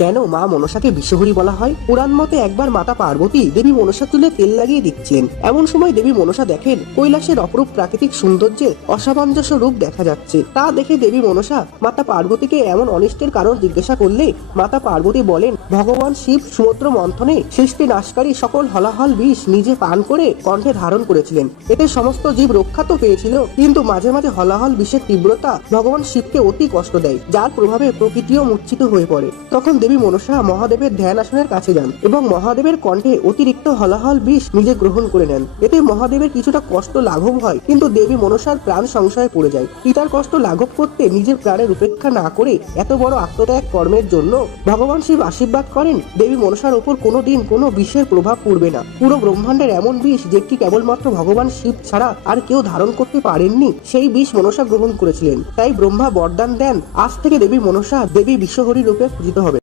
কেন মা মনসাকে বিশ্বহরী বলা হয়? পুরাণ মতে একবার মাতা পার্বতী দেবী মনসা চুলে তেল লাগিয়ে দিচ্ছিলেন এমন সময় দেবী মনসা দেখেন কৈলাসের অপরূপ প্রাকৃতিক সৌন্দর্যের অসামঞ্জস্য রূপ দেখা যাচ্ছে। তা দেখে দেবী মনসা মাতা পার্বতীকে এমন অনিষ্টের কারণ জিজ্ঞাসা করলে মাতা পার্বতী বলেন, ভগবান শিব সমুদ্র মন্থনে সৃষ্টি নাশকারী সকল হলাহল বিষ নিজে পান করে কণ্ঠে ধারণ করেছিলেন। এতে সমস্ত জীব রক্ষা তো পেয়েছিল, কিন্তু মাঝে মাঝে হলাহল বিষের তীব্রতা ভগবান শিবকে অতি কষ্ট দেয়, যার প্রভাবে প্রকৃতিও মূর্ছিত হয়ে পড়ে। তখন দেবী মনসা মহাদেবের ধ্যান আসনের কাছে যান এবং মহাদেবের কণ্ঠে অতিরিক্ত হলাহল বিষ নিজে গ্রহণ করে নেন। এতে মহাদেবের কিছুটা কষ্ট লাঘব হয়, কিন্তু দেবী মনসার প্রাণ সংশয়ে পড়ে যায়। পিতার কষ্ট লাঘব করতে নিজের প্রাণের উপেক্ষা না করে এত বড় আত্মত্যাগ কর্মের জন্য ভগবান শিব আশীর্বাদ করেন, দেবী মনসার ওপর কোনো দিন কোনো বিষের প্রভাব পড়বে না। পুরো ব্রহ্মাণ্ডের এমন বিষ যেটি কেবলমাত্র ভগবান শিব ছাড়া আর কেউ ধারণ করতে পারেননি, সেই বিষ মনসা গ্রহণ করেছিলেন। তাই ব্রহ্মা বরদান দেন, আজ থেকে দেবী মনসা দেবী বিশ্বহরী রূপে পূজিত হবে